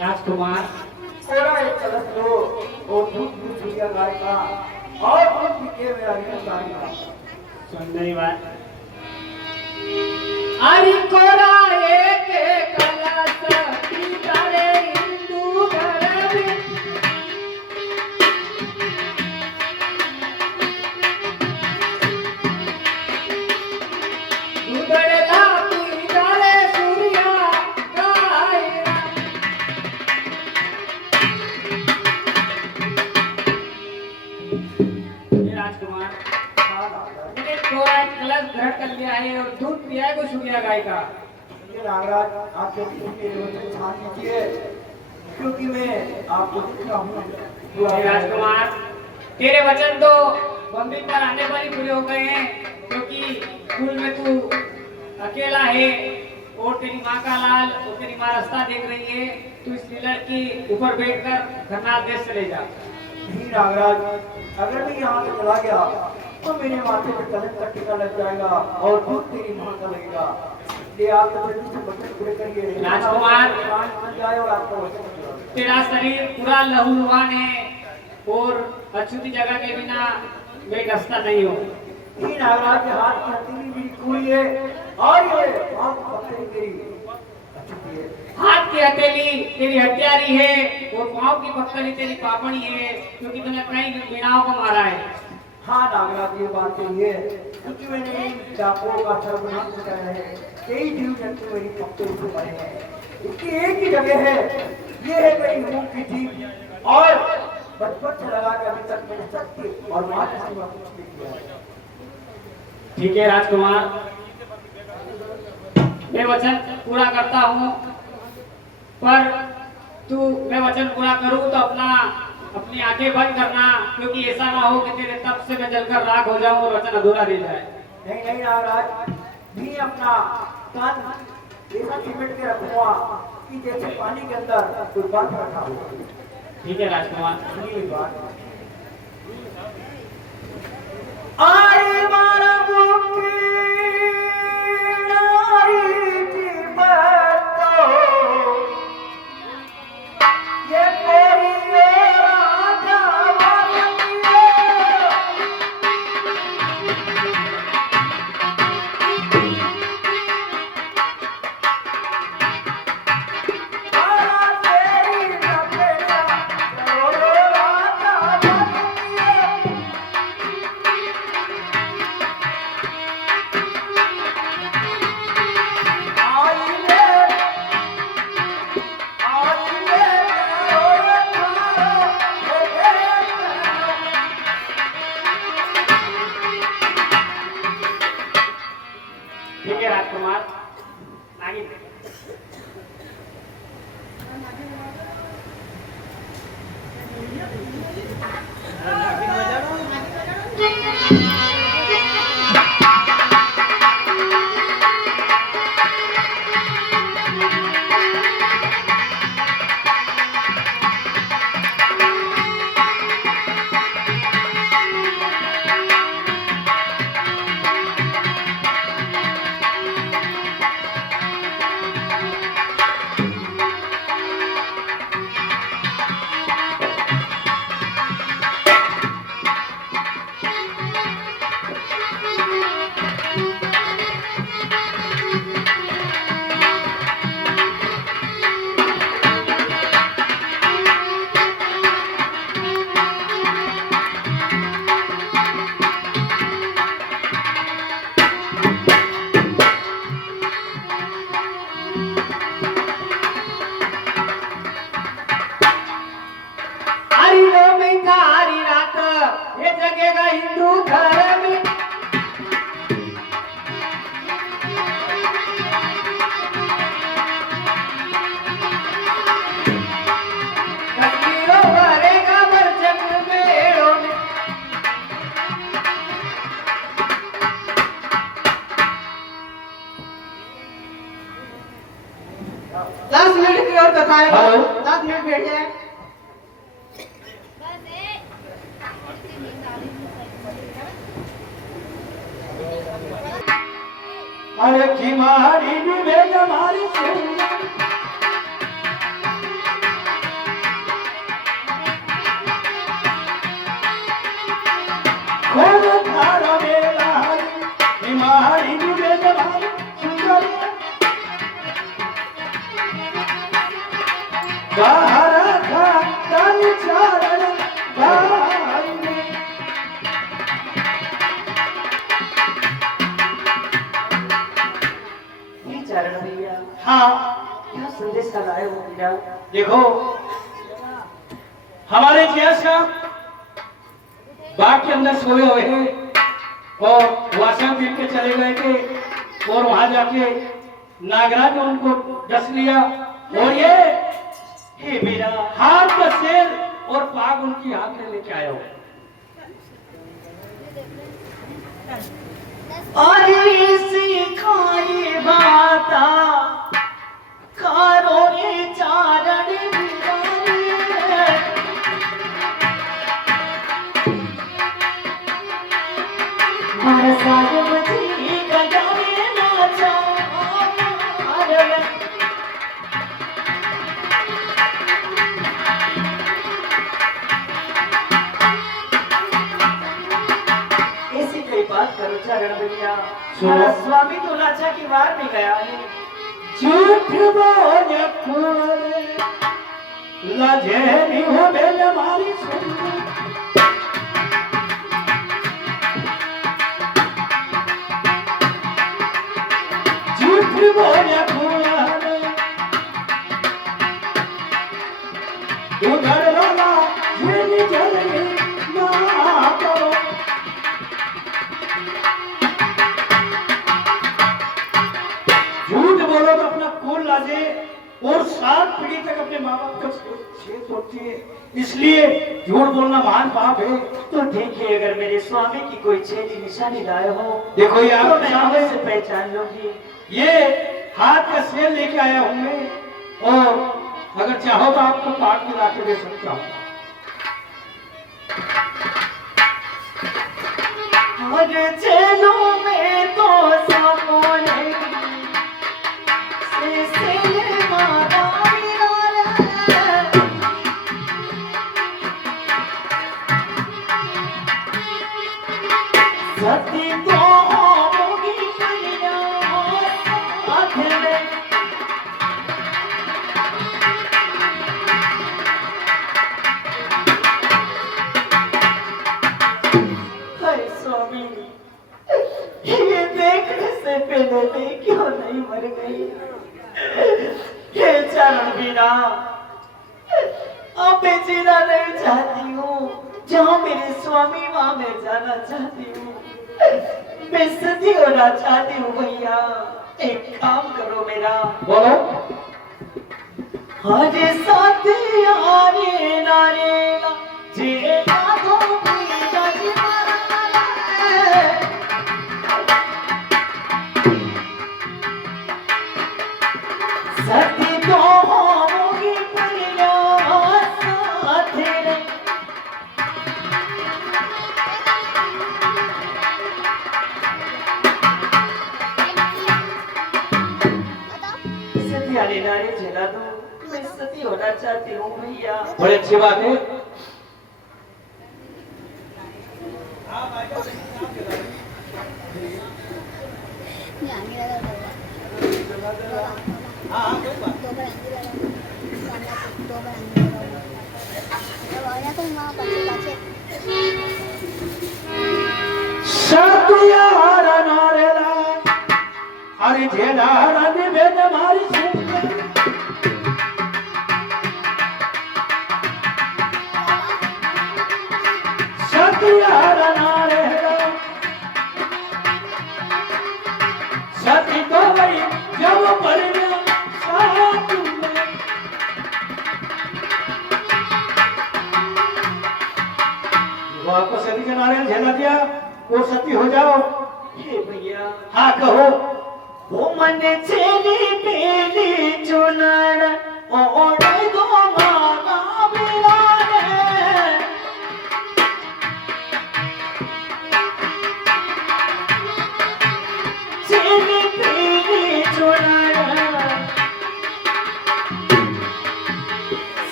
राजकुमार थोड़ा एक कलश लो और दूध भी छुड़िया गाय का और दूध पी के मेरा ऋण उतारी का। सुंदरी बात। अरे कोरा एक कलश पीतारे हिंदू धर्म उधड़ला पीतारे सूर्या गाय। राजकुमार हाँ नागराज, मैंने थोड़ा एक कलश ग्रहण कर लिया है और दूध पिया है को सूर्या गाय का। ये नागराज आप जो के रोचन छान लीजिए क्योंकि मैं आपको दिखता हूँ हे राजकुमार तेरे वचन तो बंदी पर आने पर ही पूरे हो गए हैं क्योंकि कुल में तू अकेला है और तेरी माँ का लाल और तेरी माँ रास्ता देख रही है। तू इस पिलर की ऊपर बैठकर खरनाथ देश चले जा। ही नागराज अगर मैं यहाँ से चला गया तो मेरे माथे पे कलश का टीका लग जाएगा और दूध तेरी माँ का लगेगा। ये आप जल्दी से बचन पूरे करिए राजकुमार बन जाए और आपका वचन पूरा हो। तेरा शरीर पूरा लहूलुहान है और अछूती जगह के बिना मैं रास्ता नहीं हूँ। ही नागराज के हाथ की हथेली मेरी कुड़ी है और ये पाँव की पत्थरी मेरी अछूती है। हाथ की हथेली तेरी हथियारी है और पाँव की पत्थरी तेरी पापड़ी है क्योंकि तूने कई वीणाओं को मारा है। हाँ नागराज ये बात सही है क्योंकि मैंने इन डाकुओं का सर्वनाश कराया है। कई जीव जंतु मेरी पत्थरों से मरे हैं। इसकी एक ही जगह है ये है मेरी मुंह की जीभ और बचपन से लगा के अभी तक मैंने सत्य और माँ की सेवा कुछ नहीं किया है। ठीक है राजकुमार मैं वचन पूरा करता हूँ पर तू मैं वचन पूरा करूँ तो अपनी आंखें बंद करना क्योंकि ऐसा ना हो कि तेरे तप से मैं जलकर राख हो जाऊं और वचन अधूरा रह जाए। नहीं नहीं नागराज भी अपना कान ऐसा सिमट के रखूंगा कि जैसे पानी के अंदर कोई बर्फ रखा हो। ठीक है राजकुमार। सुनिए बात आरे मारा मुक्ति नारी की बातों ये कोई राजा बनिए आरा तेरी लपेटा रो राजा बनिए। ठीक है राजकुमार आगे। हरी नवमी का हरी रात ये जगेगा हिंदू धर्म। कश्मीरों भरेगा बरजक मेड़ों में। 10 मिनट की और कथा है। हेलो। 10 मिनट बैठ जाए। अरे की मारी निवेद मारी बाहर था तन चारण भाई ने। ये चारण भैया हाँ क्या संदेश का लाए हो भैया? देखो, हमारे जैसा बाग के अंदर सोए हुए हैं और वासन पीट के चले गए थे और वहां जाके नागराज ने उनको डस लिया और ये हे मेरा हाथ का शेर और बाघ उनकी हाथ में लेके आया हो। अरे सिखाई बाता कारो ये चारण ऐसी कोई बात करो चारण भैया। हमारा स्वामी तो लाचा की बार में गया है। झूठ बोल खोले लजे नहीं हो बेल हमारी सुन। झूठ बोल खोले उधर वाला झेली जलनी ना करो। झूठ बोलो तो अपना कुल लाजे और 7 पीढ़ी तक अपने माँ बाप का छेद होती है, इसलिए झूठ बोलना महान पाप है। तो देखिए अगर मेरे स्वामी की कोई छेदी निशानी लाए हो देखो ये तो आप मैं सामने से पहचान लूंगी। ये हाथ का शेर लेके आया हूं मैं और अगर चाहो तो आपको पाठ में लाके दे सकता हूँ। और चलो मैं तो सामने से मारा सती तो होगी कलिया साथ में। हाय स्वामी ये देखने से पहले मैं क्यों नहीं मर गई? ये चरण बिना अब मैं जीना नहीं चाहती हूँ। जहाँ मेरे स्वामी वहाँ मैं जाना चाहती हूँ। मैं सती होना चाहती हूँ भैया। एक काम करो मेरा। बोलो। हरे साथी हरे नारे ना जे आधो मेरा जीवन सती तो होगी परिया साथ में। सती हरे नारे जला दो। मैं सती होना चाहती हूँ भैया। बड़ी अच्छी बात है। सतिया नारेला अरे जेड़ा रंग में हमारी सुन। सती तो भाई जब पर साथ में वो आपको सती के नारे झेला दिया वो सती हो जाओ। हे भैया हाँ कहो। वो मन चली पीली चुनर ओढ़े दो माला बिराने। चली पीली चुनर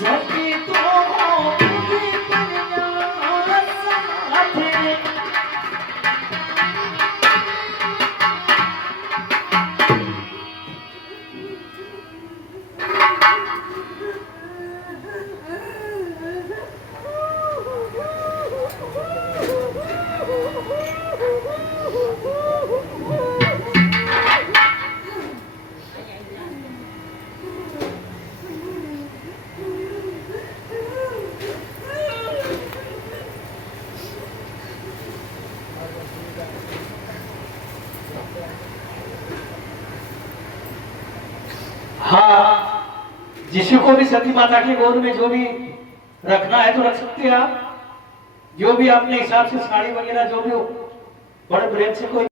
सती तो होगी परिया साथ में। हाँ, जिसी को भी सती माता के गोद में जो भी रखना है तो रख सकते हैं आप, जो भी अपने हिसाब से साड़ी वगैरह जो भी हो, बड़े प्रेम से कोई